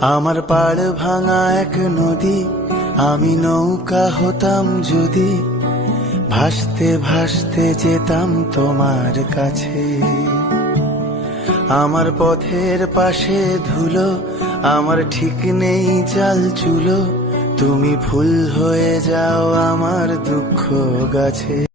আমার পাড় ভাঙা এক নদী, আমি নৌকা হতাম যদি, ভাসতে ভাসতে যেতাম তোমার কাছে। আমার পথের পাশে ধুলো, আমার ঠিক নেই চাল চুলো, তুমি ফুল হয়ে যাও আমার দুঃখ গাছে।